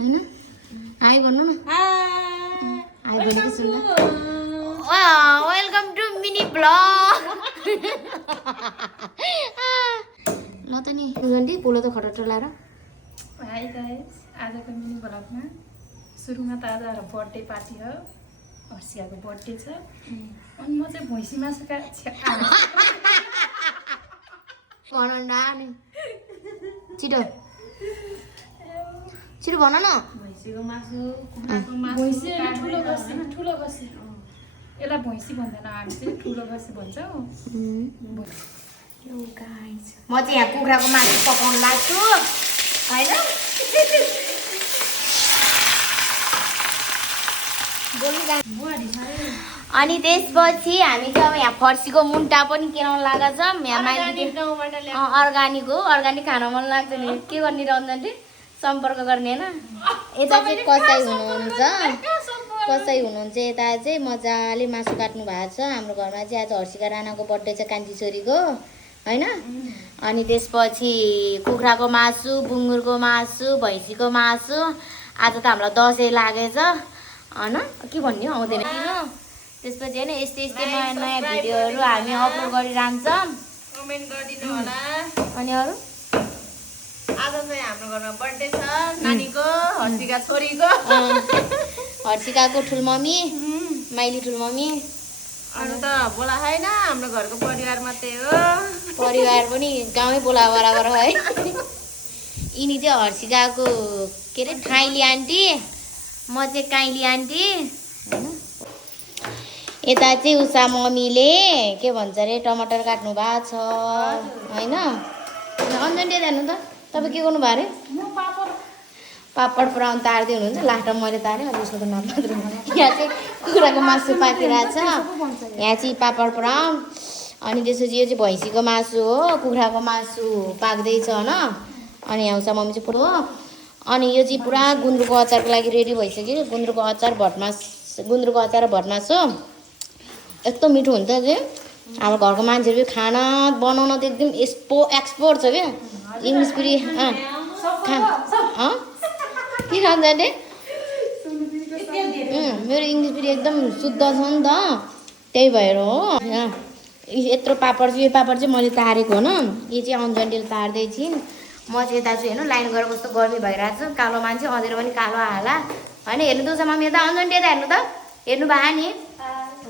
हैन हाई भन्नु न हाई भनेको सुन्नु वेलकम टु मिनी ब्लग ल त नि गन्डी पोलो त खटट लाएर हाई गाइस आजको मिनी ब्लगमा सुरुमा त आज बर्थडे पार्टी हो हर्षियाको बर्थडे छ अनि म चाहिँ भैँसी मासु भन नि छिटो छिटो भन न भैँसीको मासु कुखुराको मासु ठुलो गसी यसलाई भैँसी भन्दैन हामी चाहिँ ठुलो गसी भन्छौँ यो गाइस म चाहिँ यहाँ कुखुराको मासु पकाउन लाग्छु हैन अनि त्यसपछि हामी चाहिँ यहाँ फर्सीको मुन्टा पनि किनाउन लागेको छ यहाँ माइती अर्ग्यानिक हो अर्ग्यानिक खान मन लाग्छ नि के गर्ने र अन्जनले सम्पर्क गर्ने होइन यता चाहिँ कसै हुनुहुन्छ यता चाहिँ मजाले मासु काट्नु भएको छ हाम्रो घरमा चाहिँ आज हर्षिका राणाको बर्थडे छ कान्छी छोरीको हैन अनि त्यसपछि कुखुराको मासु बुङ्गुरको मासु भैँसीको मासु आज त हामीलाई दसैँ लागेछ हैन के भन्ने आउँदैन किन त्यसपछि हैन यस्तै नयाँ नयाँ भिडियोहरू हामी अपलोड गरिरहन्छौँ कमेन्ट गरिदिनु होला अनि अरू आज चाहिँ हाम्रो घरमा बर्थडे छ नानीको हर्षिका छोरीको हर्षिकाको ठुल मम्मी माइली ठुल मम्मी अरू त बोला छैन हाम्रो घरको परिवार मात्रै हो परिवार पनि गाउँै बोला बराबर है यिनी चाहिँ हर्षिकाको के अरे ठाइली आन्टी म चाहिँ काइली आन्टी हैन यता चाहिँ उषा मम्मीले के भन्छ अरे टमाटर काट्नु भएको छ हैन अन्जन दे जानु त तपाईँ के गर्नु भयो अरे पापड पुराउन तार्दै हुनुहुन्छ लास्टमा मैले तारेँ अब उसको त नाम मात्रै यहाँ चाहिँ कुखुराको मासु पाकिरहेको छ यहाँ चाहिँ पापड पुराउन अनि त्यसपछि यो चाहिँ भैँसीको मासु हो कुखुराको मासु पाक्दैछ होइन अनि यहाँ उषा मम्मी चाहिँ पुरो अनि यो चाहिँ पुरा गुन्द्रुकको अचारको लागि रेडी भइसक्यो गुन्द्रुकको अचार भटमास गुन्द्रुकको अचार र भटमास हो यस्तो मिठो हुन्छ चाहिँ हाम्रो घरको मान्छेहरू खाना बनाउन त एकदम एक्सपोर्ट छ क्या इङ्ग्लिस फेरि के खान्छ अरे मेरो इङ्ग्लिस फेरि एकदम शुद्ध छ नि त त्यही भएर हो यत्रो पापड चाहिँ यो पापड चाहिँ मैले तारेको हो न यो चाहिँ अन्जनले तार्दै छिन् म चाहिँ यता चाहिँ हेर्नु लाइन गरेर कस्तो गर्मी भइरहेको छ कालो मान्छे अँधेरो पनि कालो हाला होइन हेर्नु त उसमा मम्मी यता अन्जन यता हेर्नु त हेर्नु भयो नि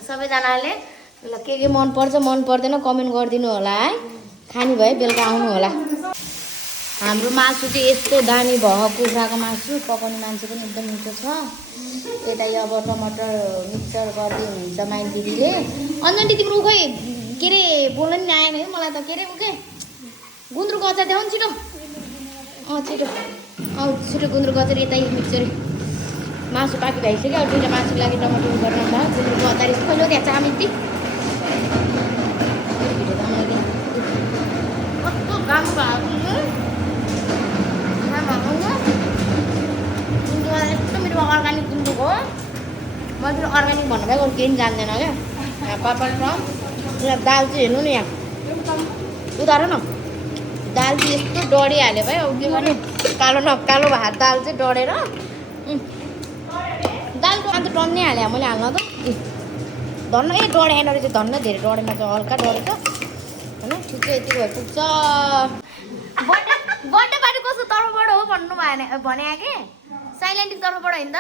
सबैजनाले ल के मन पर्छ मन पर्दैन कमेन्ट गरिदिनु होला है खाने भयो बेलुका आउनु होला हाम्रो मासु चाहिँ यस्तो दामी भयो कुखुराको मासु पकाउने मान्छे पनि एकदम मिठो छ यता यो अब टमाटर मिक्सर गर्दै हुनुहुन्छ माइली दिदीले अन्जन तिम्रो उखै के अरे बोल्न नि आएन है मलाई त के अरे उखे गुन्द्रुकको अचार देऊ नि छिटो छिटो छिटो गुन्द्रुकको अचार यता मिक्सर मासु पाकी भइसक्यो अब दुईवटा मासुको लागि टमाटर गरेर भयो गुन्द्रुकको अचार यसो कहिले त्यहाँ चामिती कस्तो काम भएको यस्तो मेरो अर्ग्यानिक गुन्द्रुक हो म फेरि अर्ग्यानिक भन्नुभएको केही पनि जान्दैन क्या पापड छ यहाँ दाल चाहिँ हेर्नु नि यहाँ उतार न दाल चाहिँ यस्तो डढिहाल्यो भाइ अब के गर्नु कालो भात दाल चाहिँ डढेर दाल अन्त डढ्नै हाल्यो मैले हाल्न त धन्न डढेन रहेछ धन्न धेरै डढेन त हल्का डढेछ होइन ठिकै यति भए पुग्छ बर्थडे पार्टी कस्तो तर्फबाट हो भन्नु भने कि साइलेन्टको तर्फबाट होइन त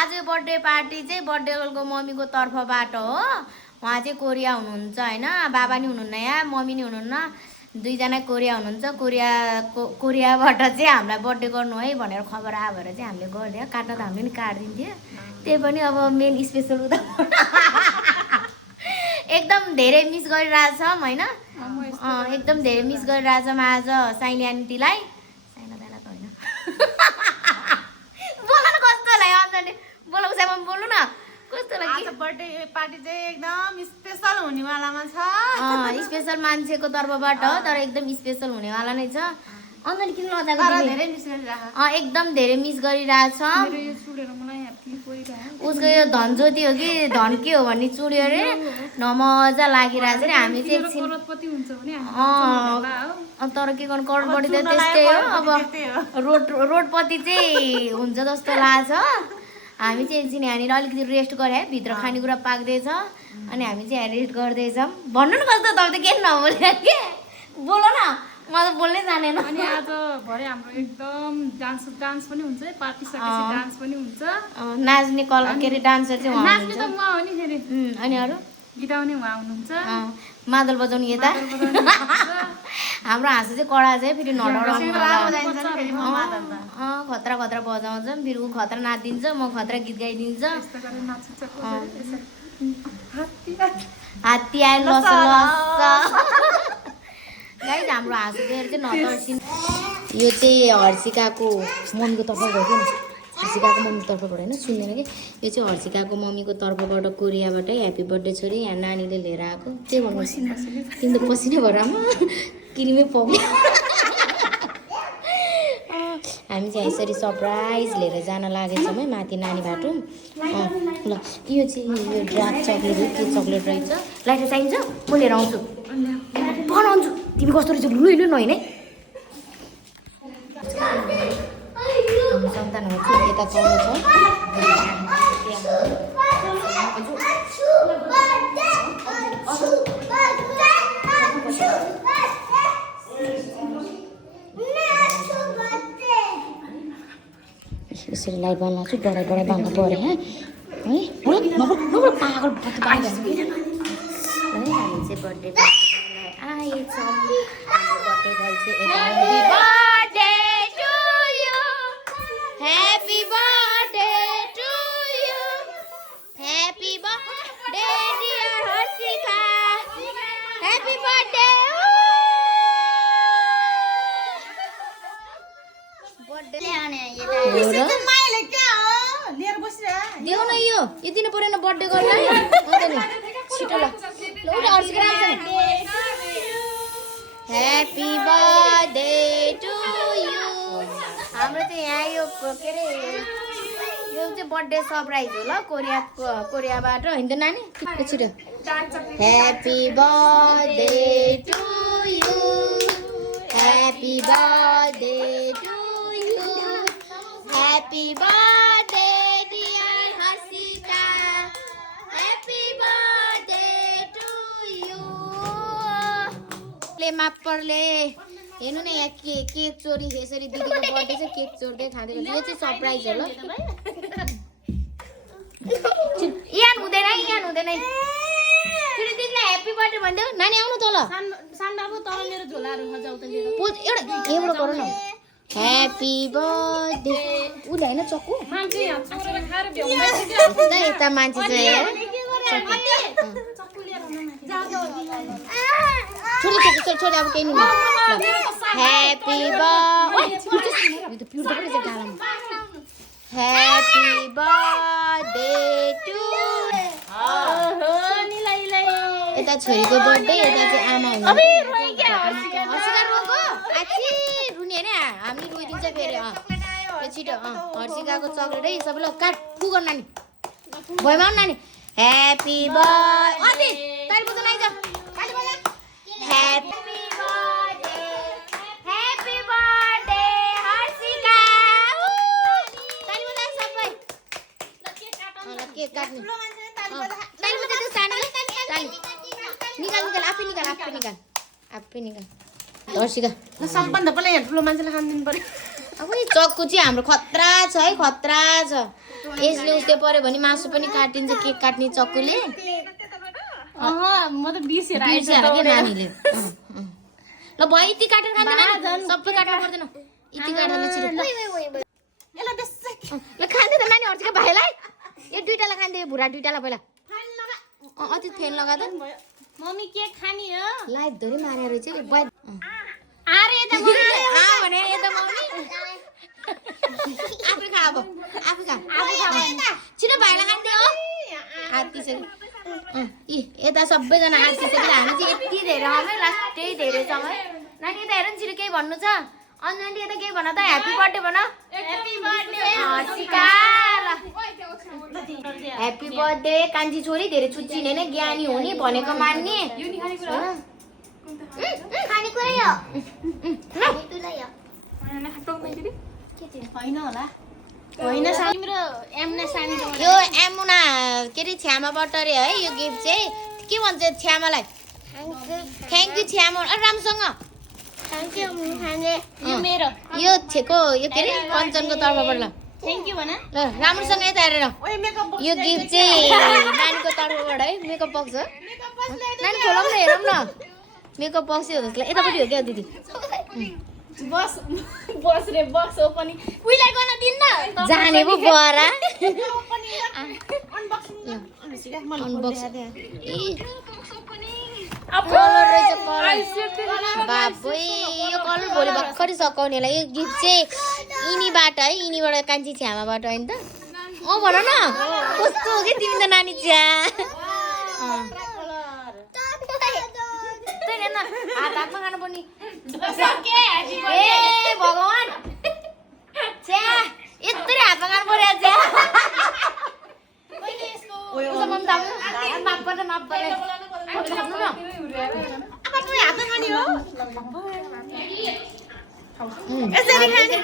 आज यो बर्थडे पार्टी चाहिँ बर्थडे गर्लको मम्मीको तर्फबाट हो उहाँ चाहिँ कोरिया हुनुहुन्छ होइन बाबा नि हुनुहुन्न यहाँ मम्मी नि हुनुहुन्न दुईजना कोरिया हुनुहुन्छ कोरियाबाट चाहिँ हामीलाई बर्थडे गर्नु है भनेर खबर आयो भएर चाहिँ हामीले गरिदियो काट्न त हामीले नि काटिदिन्थ्यो त्यही पनि अब मेन स्पेसल उता एकदम धेरै मिस गरिरहेछौँ होइन एकदम धेरै मिस गरिरहेछौँ आज साइली आन्टीलाई साइना दाइला त होइन बोल न कस्तो लाग्यो अन्जनले बोल उसैमा बोल्नु न कस्तो लाग्यो आज बर्थडे पार्टी चाहिँ एकदम स्पेसल हुनेवालामा छ स्पेसल मान्छेको तर्फबाट हो तर एकदम स्पेसल हुनेवाला नै छ अन्जन किन लजाको धेरै मिस गरिरहेको एकदम धेरै मिस गरिरहेछ उसको यो धनज्योति हो कि धन के हो भन्ने चुड्यो अरे नमजा लागिरहेछ अरे हामी चाहिँ एकछिन तर के गर्नु करोडपट्टि त त्यस्तै हो अब रोडपट्टि चाहिँ हुन्छ जस्तो लाग्छ हामी चाहिँ एकछिन यहाँनिर अलिकति रेस्ट गरे भित्र खानेकुरा पाक्दैछ अनि हामी चाहिँ यहाँ रेस्ट गर्दैछौँ भन्नु न कस्तो तपाईँ त के नबोले के बोल न म त बोल्नै जानेन अनि आज भरे हाम्रो एकदम डान्स पनि हुन्छ पार्टी सकेपछि डान्स पनि हुन्छ नाच्ने के अरे डान्सर चाहिँ उहाँ नाच्ने त म हो नि फेरि अनि अरू गीताउने उहाँ हुनुहुन्छ मादल बजाउने यता हाम्रो हाँसो चाहिँ कडा चाहिँ फेरि खतरा खतरा बजाउँछ फेरि ऊ खतरा नाचिदिन्छ म खतरा गीत गाइदिन्छ हात्ती आयो लस गाइस हाम्रो हाँसो देखेर चाहिँ नतर्सिनु यो चाहिँ हर्षिकाको मम्मीको तर्फबाट हो नि हर्षिकाको मम्मीको तर्फबाट होइन सुन्दैन कि यो चाहिँ हर्षिकाको मम्मीको तर्फबाट कोरियाबाट ह्याप्पी बर्थडे छोरी यहाँ नानीले लिएर आएको त्यही भन्नु तिमी त पसिनै भएर आमा किनिमै पाउने हामी चाहिँ यसरी सरप्राइज लिएर जान लागेछौँ है माथि नानी बाटो ल यो चाहिँ यो डार्क चक्लेट हो के चक्लेट रहेछ लाइटर चाहिन्छ म लिएर आउँछु बनाउँछु तिमी कस्तो रहेछ लु लु नहोइन है सन्तानहरू चाहिँ यता चल्दैछ यसरी लाइट बाल्न लाग्छु डराइ बाल्नु पऱ्यो है पागल हामी चाहिँ बर्थडे आएछौँ बर्थडे गर्ल चाहिँ Happy birthday to you. Happy birthday dear Harshika. Happy birthday. Birthday आने ये माइले क्या हो लिएर बसिरा देऊ न यो दिनु परेन बर्थडे गर्न आउँदैन छिटो ल हर्षिका राख्छ Happy birthday to you. हाम्रो चाहिँ यहाँ यो के अरे यो चाहिँ बर्थडे सरप्राइज हो ल कोरियाबाट होइन त नानी छिटो happy birthday to you happy birthday to you happy birthday dear Harshika happy birthday to you ले माप्परले हेर्नु न यहाँ केक चोरी यसरी दिदीको बर्थडे चाहिँ केक चोर्दै खाँदै यो चाहिँ सरप्राइज हो ल यहाँ हुँदैन फेरि दिदीलाई ह्याप्पी बर्थडे भनिदेऊ नानी आउनु त ल मेरो झोलाहरू एउटा गरौँ न ह्याप्पी बर्थडे उसले होइन चक्कु यता मान्छे चाहिँ छोरी अब केही नि ह्याप्पी ह्याप्पी बर्थडे टु यता छोरीको बर्थडे यता चाहिँ आमा हुनुहुन्छ रुने होइन हामी रोइदिन्छ फेरि छिटो हर्षिकाको चक्लेट है सबैलाई काट पुगन नानी भएमा नानी ह्याप्पी बर्थडे तारी बुझ्नु आइज Happy birthday, Harshika! ताली बजा सबै केक काट्नु ताली बजा त्यो ताली निकाल आफै निकाल हर्षिका सबभन्दा पहिला यहाँ ठुलो मान्छेले खान दिनु पर्यो अब चक्कु चाहिँ हाम्रो खतरा छ है खतरा छ यसले उस्तै पर्यो भने मासु पनि काटिन्छ केक काट्ने चक्कुले म त बिर्सेर के नानीले ल भयो यति काटेर खाँदैन सबै काट्नु पर्दैन यति काटेर छिटो ल खाँदैन नानी हर्षिका भाइलाई यो दुईटालाई खाँदै भुरा दुईटालाई पहिला अति फेन लगा त मम्मी केक खानी हो लाइभ धरि मारेर रहेछ नि बय आरे यता भने यता मम्मी आफै खा अब आफै खा छिटो भाइलाई खाँदै हो आत्ती छ यता सबैजना आर्टिस्टले हामी चाहिँ यति धेरै आउँदै लास्ट त्यही धेरै छ है नानी यता हेर न छिटो केही भन्नु छ अन्जली यता केही भन त ह्याप्पी बर्थडे भन happy birthday Harshika happy birthday कान्छी छोरी धेरै छुच्चिने नै ज्ञानी हुने भनेको मान्ने होइन होला होइन सानी र एमना सानी यो एमुना के अरे छ्यामाबाट अरे है यो गिफ्ट चाहिँ के भन्छ छ्यामालाई थ्याङ्क यू छ्यामा राम्रोसँग यो मेरो यो छेको यो के अरे कञ्चनको तर्फबाट ल थ्याङ्क यू भन ल राम्रोसँग यता हेरेर यो गिफ्ट चाहिँ नानीको तर्फबाट है मेकअप बक्स हो नानी खोलौँ न हेरौँ न मेकअप बक्सै हो जसलाई यतापट्टि हो क्या दिदी बस बस रे बक्स ओपनिङ उइलाई गर्न दिन्न जाने पो बरा कलर रहेछ कलर बाबै यो कलर भोलि भर्खरै सकाउनेलाई यो गिफ्ट चाहिँ यिनीबाट है यिनीबाट कान्छी छ्यामाबाट होइन त भन न कस्तो हो कि तिमी त नानी छ्या हातमा खानुपर्ने ए भगवान छ्या यत्रो हातमा खानु पर्यो छ्या माफ गर्न माफ गर्ने हातमा खाने हो यसरी खाने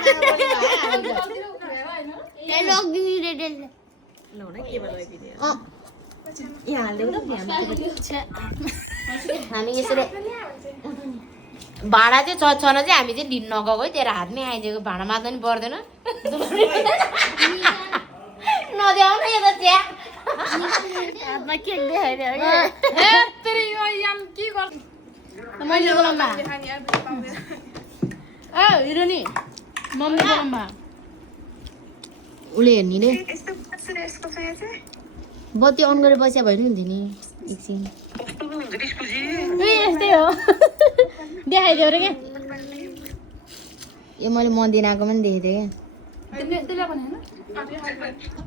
हामी यसरी भाँडा चाहिँ छन चाहिँ हामी चाहिँ ढिन नगएको है तेरो हातमै आइदिएको भाँडा मात्नु पनि पर्दैन नदेऊ न यो त चिया हातमा केक देखाइदियो मैले बोलाउँदा हिरो नि मम्मी बोलाउँदा उसले हेर्ने रे बत्ती अन गरेर बस्या भयो नि हुन्थ्यो नि एकछिन यस्तै हो देखाइदियो अरे क्या यो मैले मन्दिर आएको पनि देखेको थिएँ क्या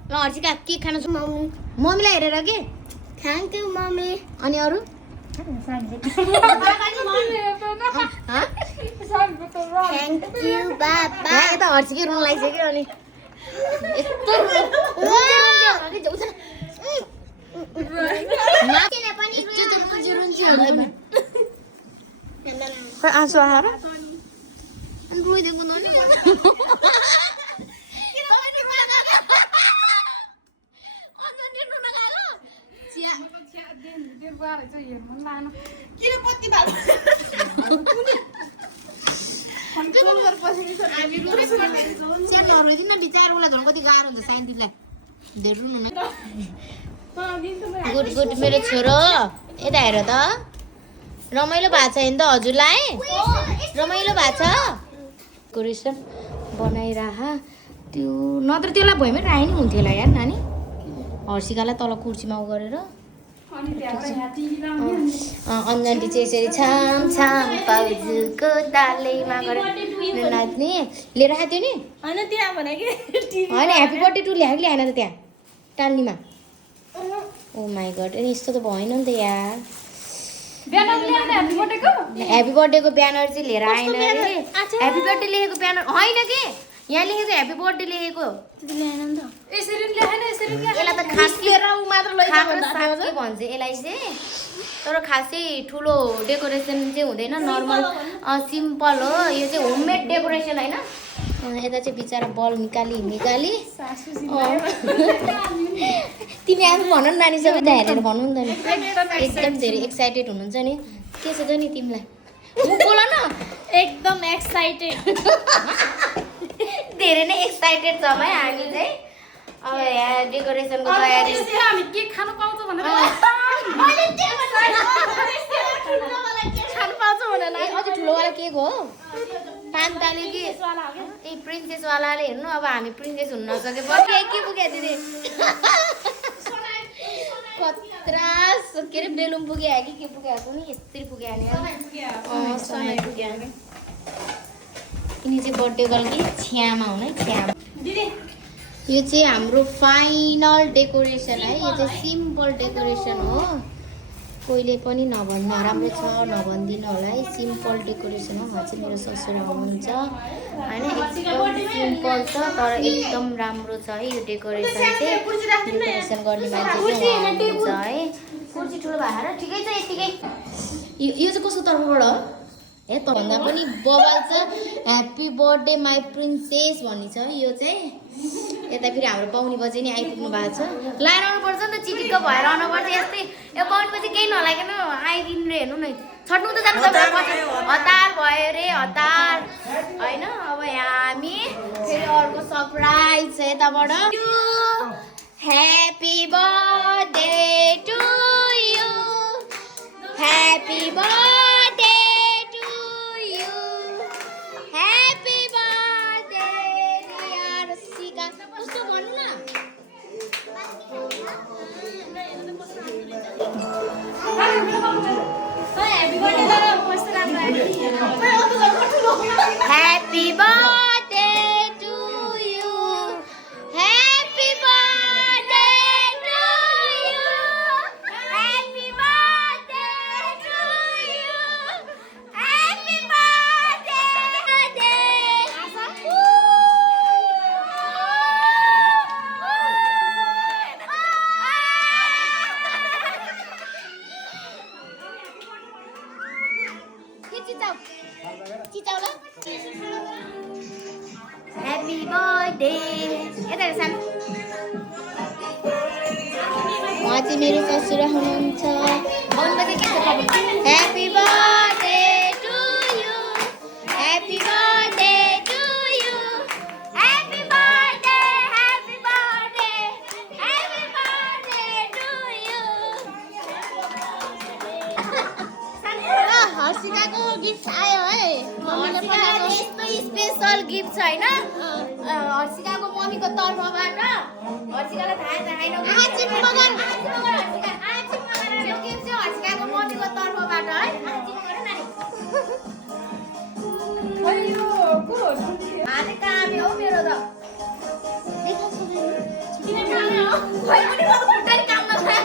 ल हर्षिका के खानु छ मम्मीलाई हेरेर के थ्याङ्क यू मम्मी अनि अरू थ्याङ्क यू बाबा यता हर्षिकै रुन लागिसक्यो अनि यस्तो आँसु आएर बिचारलाई झन् कति गाह्रो हुन्छ शान्तिलाई धेरै रुनु गुड गुड मेरो छोरो यता हेर त रमाइलो भएको छ नि त हजुरलाई रमाइलो भएको छ डेकोरेसन बनाइराख त्यो नत्र त्यसलाई भुइँमै राखे नि हुन्थ्यो होला यार नानी हर्षिकालाई तल कुर्सीमा उ गरेर अन्जन्टी चाहिँ यसरी छाम छाम पाउजुको तालैमा गरेर नाच्ने लिएर आएको थियो नि होइन त्यहाँ भने कि होइन ह्याप्पी बर्थडे टु ल्याएको ल्याएन त त्यहाँ टाल्नीमा ओ माई गड अनि यस्तो त भएन नि त यार ह्याप्पी बर्थडेको ब्यानर चाहिँ लिएर आएन अरे ह्याप्पी बर्थडे लेखेको ब्यानर होइन कि यहाँ लेखेको ह्याप्पी बर्थडे लेखेको यसलाई त खास के भन्छ यसलाई चाहिँ तर खासै ठुलो डेकोरेसन चाहिँ हुँदैन नर्मल सिम्पल हो यो चाहिँ होममेड डेकोरेसन होइन यता चाहिँ बिचरा बल निकाली तिमी आफू भन न नानी सबै त हेरेर भन्नु नि त नि एकदम धेरै एक्साइटेड हुनुहुन्छ नि के छ त नि तिमीलाई बोल न एकदम एक्साइटेड धेरै नै एक्साइटेड छौँ है हामी चाहिँ अब यहाँ डेकोरेसनको तयारी हामी के खानु पाउँछ भनेर खानु पाउँछ भनेर अझ ठुलोवाला केक हो पान्ताले कि ए प्रिन्सेसवालाले हेर्नु अब हामी प्रिन्सेस हुन नसके के पुग्यो दिदी कत्रास के अरे बेलुन पुग्यो कि के पुग्यो नि यस्तरी पुग्यो नि समय पुग्यो यिनी चाहिँ बर्थडे गर्ल कि छ्यामा हुन है छ्यामा यो चाहिँ हाम्रो फाइनल डेकोरेसन है यो चाहिँ सिम्पल डेकोरेसन हो कोहीले पनि नराम्रो छ नभनिदिनु होला है सिम्पल डेकोरेसन हो उहाँ चाहिँ मेरो ससुरा हुनुहुन्छ होइन एकदम सिम्पल छ तर एकदम राम्रो छ है यो डेकोरेसन चाहिँ डेकोरेसन गर्ने मान्छे चाहिँ हुनुहुन्छ है कुर्सी ठुलो भएर ठिकै छ यतिकै यो चाहिँ कस्तो तर्फबाट हो भन्दा पनि बबाल छ ह्याप्पी बर्थडे माई प्रिन्सेस भन्ने छ यो चाहिँ यता फेरि हाम्रो पाउने बजे नि आइपुग्नु भएको छ लाएर आउनुपर्छ नि त चिटिक्क भएर आउनुपर्छ यस्तै यो पाउने बजे केही नलागिकन आइदिनु रे हेर्नु न छट्नु त जानु हतार भयो रे हतार होइन अब हामी फेरि अर्को सरप्राइज छ यताबाट happy birthday to you happy birthday to you happy birthday यार सिका कस्तो भन्नु न Happy birthday to you. Happy birthday to you. Happy birthday to you. Happy birthday. Happy birthday. यता हेर्छन् उहाँ चाहिँ मेरो ससुरा हुनुहुन्छ भन्नु के छ happy birthday to you happy birthday to you happy birthday happy birthday happy birthday to you हर्षिताको गिफ्ट आयो है मम्मीले पठाएको यस्तो स्पेशल गिफ्ट छ हैन हर्षिताको मम्मीको तर्फबाट हर्षितालाई थाहा छैन आचिम मगन यो गिफ्ट चाहिँ हर्षिताको मम्मीको तर्फबाट है आचिम गरे नानी यो को हाते कामे हो मेरो त देखा किन कामे हो खोइ पनि मलाई काममा थाहा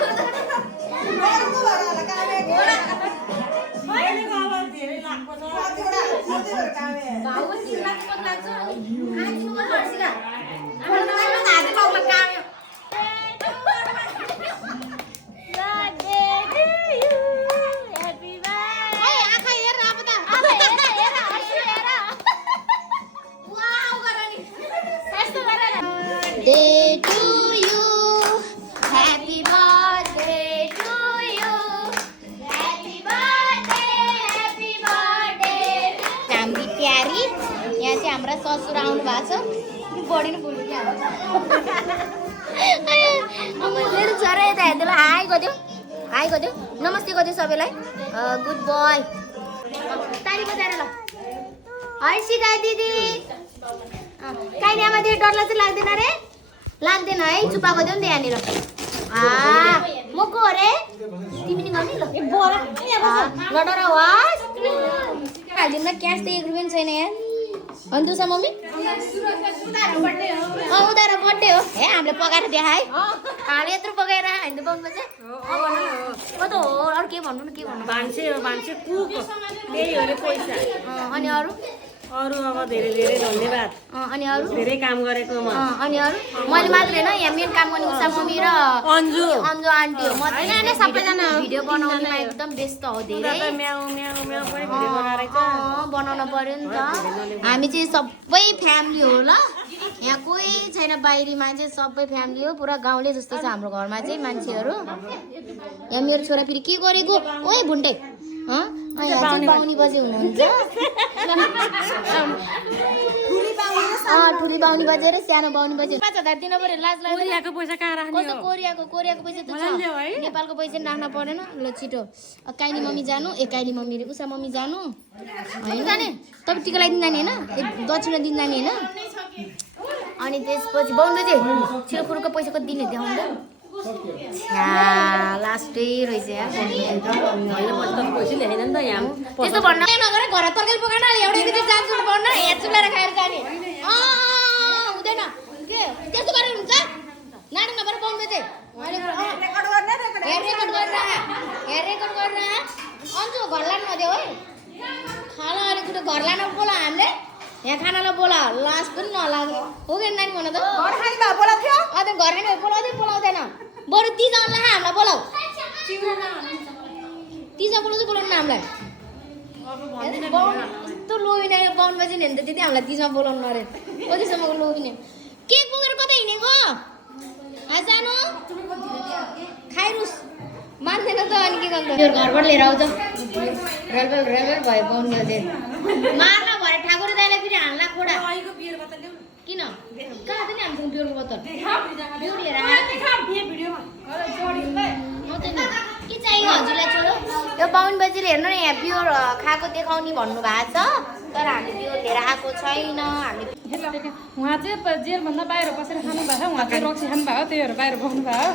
Day to you, happy birthday to you, happy birthday, हाम्री प्यारी यहाँ चाहिँ हाम्रा ससुरा आउनु भएको छ बढी नै बोल्नु क्या मेरो छोरा यता हेर्दै हाई गरिदियो नमस्ते गरिदियो सबैलाई गुड बोय ताली बजाएर ल हर्षिता दिदी काहीँ आमा दिदी डरलाई चाहिँ लाग्दैन रे लाग्दैन है चुपा गरिदेऊ नि त यहाँनिर म को अरे तिमी नि गर्ने ल डर होस् हालिदिनु क्यास त 1 रुपियाँ छैन यहाँ अनि दुसा मम्मी उनीहरू बर्थडे हो हे हामीले पकाएर देखाए हामीले यत्रो पकाएर हामी त बनाउनु चाहिँ कत हो अरू के भन्नु न के भन्नु भान्से कुक त्यही हो रे पैसा अनि अरू अब धेरै धेरै धन्यवाद अनि अरू धेरै काम गरेकोमा अनि अरू मैले मात्र हैन यहाँ मेन काम गर्ने उषा मम्मी र अन्जु आन्टी हो म चाहिँ सबैजना भिडियो बनाउनेमा एकदम व्यस्त हो धेरै म्याउ म्याउ म्याउ पनि भिडियो बनाइरहेछ बनाउन पर्यो नि त हामी चाहिँ सबै फ्यामिली हो ल यहाँ कोही छैन बाहिरी मान्छे सबै फ्यामिली हो पुरा गाउँले जस्तो छ हाम्रो घरमा चाहिँ मान्छेहरू यहाँ मेरो छोरा फेरि के गरेको ओए भुन्टे बाहुनी बजे हुनुहुन्छ ठुली बाहुनी बजे र सानो बाहुनी बजे 5,000 दिन पर्यो लाज लाग्छ कोरियाको पैसा कहाँ राख्ने कस्तो कोरियाको पैसा त छ नेपालको पैसा नि राख्न परेन ल छिटो काइनी मम्मी जानु काइनी मम्मी रे उषा मम्मी जानु हैन जाने तपाईँ टिका लगाइदिनु जाने हैन दक्षिणा दिन जाने हैन अनि त्यसपछि बाहुनी बजे छिरोफुरोको पैसा कति दिने देखाउँदा लास्टै रहेछ यार त्यस्तो भन्न नगरे घर तरकारी पकाउन एउटा एकचोटि जान्छु पर्न यहाँ चुलाएर खाएर जाने हुँदैन के त्यस्तो गरेर हुन्छ नाटक नभएर पाउनु चाहिँ रेकर्ड गरेर अन्जु घर लानु नदेऊ है खाना अलिक कुरो घर लानु बोला हामीले यहाँ खानालाई बोला लास पनि नलाग्यो हो कि नानी भन त घर खाने भए बोलाएको थियो अझ घर खाने भए बोलाउँदैन बरु तीजना हामीलाई बोलाऊ तीजना बोलाउँछु बोलाउनु न हामीलाई यस्तो लोभिने बाहुन बजी नि त त्यति हामीलाई तिजमा बोलाउनु अरे कतिसम्मको लोभिने केक बोकेर कतै हिँडेको जानु खाइरुस मान्दैन त अनि के गर्नु त्यो घरबाट लिएर आउँछ रेलवेल भयो बाहुन बजे मार्न भरे ठाकुर दाइलाई फेरि हान्ला खोडा किन कहाँ छ नि हामीसँग बियरको बोतल बियर लिएर के चाहियो हजुरलाई छोडो यो बाहुन बजीले हेर्नु न यहाँ बियर खाएको देखाउने भन्नुभएको छ तर हामी बियर लिएर आएको छैन हामीले उहाँ चाहिँ जेलभन्दा बाहिर बसेर खानु भएको उहाँ चाहिँ रक्सी खानु भएको त्यही भएर बाहिर बस्नु भयो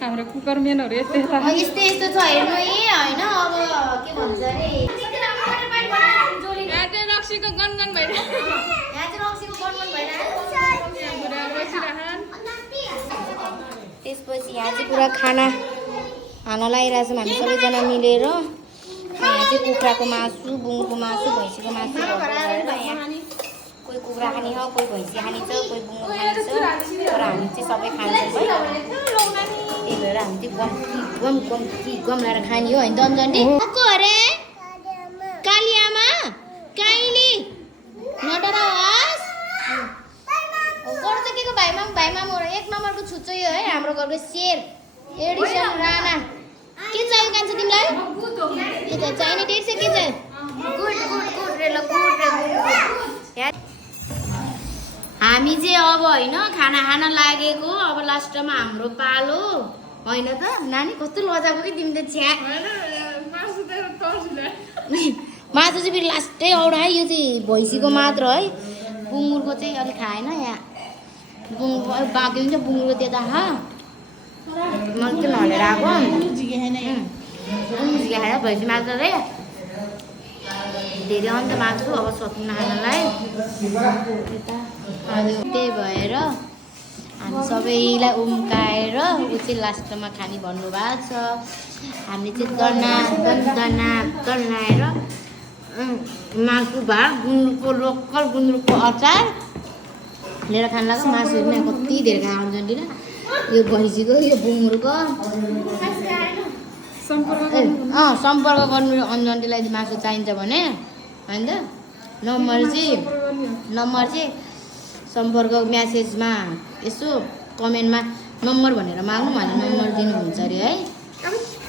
हाम्रो कुकर मेनहरू यस्तै छ यस्तो छ हेर्नु होइन अब के भन्छ अरे रक्सीको गनगन भइरहेको यहाँ चाहिँ रक्सीको गनगन भइरहेको त्यसपछि यहाँ चाहिँ पुरा खाना खान लगाइरहेको छौँ हामी सबैजना मिलेर यहाँ चाहिँ कुखुराको मासु बुङको मासु भैँसीको मासु यहाँ कोही कुखुरा खाने हो कोही भैँसी खाने छ कोही बुङ्गो खाने छ तर हामी चाहिँ सबै खान्छौँ है त्यही भएर हामी चाहिँ गम लगाएर खाने हो होइन दन्जन्डी को अरे कालियामा काइली नडराओस् गर्छ के को भाइ मामु एक नम्बरको छुच्चो यो है हाम्रो घरको शेर एडिसन राणा के चाहियो कान्छ तिमीलाई के चाहियो चाहिने डेट चाहिँ के चाहियो गुड रे ल गुड रे हामी चाहिँ अब होइन खाना खान लागेको अब लास्टमा हाम्रो पालो होइन त नानी कस्तो लजाको कि तिमी त छ्या मासु चाहिँ फेरि लास्टै औडा है यो चाहिँ भैँसीको मात्र है बुङ्गुरको चाहिँ अलिक खाएन यहाँ बाँकी हुन्छ बुङ्गुरको त्यो त मजाले हलेर आएको खाएर भैँसी मासु रे धेरै अन्त मासु अब सक्नु खानलाई त्यही भएर हामी सबैलाई उम्काएर ऊ चाहिँ लास्टमा खाने भन्नुभएको छ हामीले चाहिँ दन्नाएर मासु भात गुन्द्रुकको लोकल गुन्द्रुकको अचार लिएर खान लाग्छ मासुहरू पनि कति धेरै खाना आउँछ यो भैँसीको यो बुङ्गुरको सम्पर्क गर्नु अन्जन्टीलाई मासु चाहिन्छ भने होइन त नम्बर चाहिँ सम्पर्क म्यासेजमा यसो कमेन्टमा नम्बर भनेर माग्नु भने नम्बर दिनुहुन्छ अरे है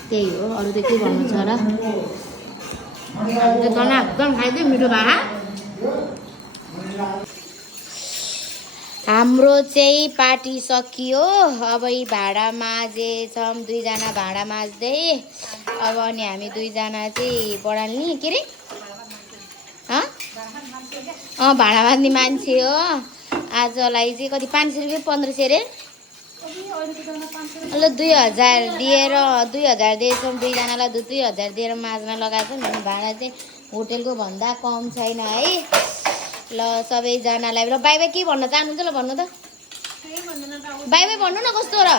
त्यही हो अरू त के भन्नु छ र तना एकदम खाइदियो मिठो भए हाम्रो चाहिँ पार्टी सकियो अब यी भाँडा माझेछौँ दुईजना भाँडा माझ्दै अब अनि हामी दुईजना चाहिँ पढाल्ने के अरे भाँडा माझ्ने मान्छे हो आजलाई चाहिँ कति 500 रुपियाँ 1500 अरे ल 2000 दिएर 2000 दिएछौँ दुईजनालाई 2000 दिएर माझ्न लगाएको छौँ भाडा चाहिँ होटेलको भन्दा कम छैन है ल सबैजनालाई र बाई बाई के भन्न चाहनुहुन्छ ल भन्नु त बाई बाई भन्नु न कस्तो र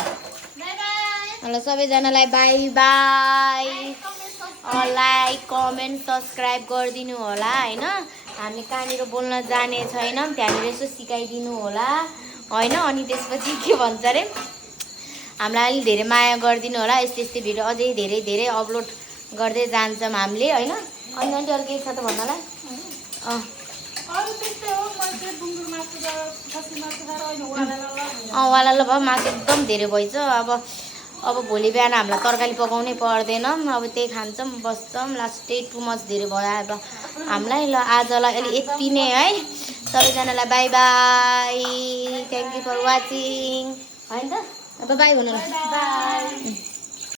ल सबैजनालाई bye by like comment subscribe गरिदिनु होला होइन हामी कहाँनिर बोल्न जाने छैनौँ त्यहाँनिर यसो सिकाइदिनु होला होइन अनि त्यसपछि के भन्छ अरे हामीलाई अलिक धेरै माया गरिदिनु होला यस्तै भिडियो अझै धेरै अपलोड गर्दै जान्छौँ हामीले होइन अनि अरू केही छ त भन्नलाई वाला भयो मासु एकदम धेरै भइछ अब भोलि बिहान हामीलाई तरकारी पकाउनै पर्दैन अब त्यही खान्छौँ बस्छौँ लास्टै टु मच धेरै भयो अब हामीलाई ल आजलाई अलि यति नै है सबैजनालाई bye bye thank you for watching होइन त अब बाई भन्नु ल बाई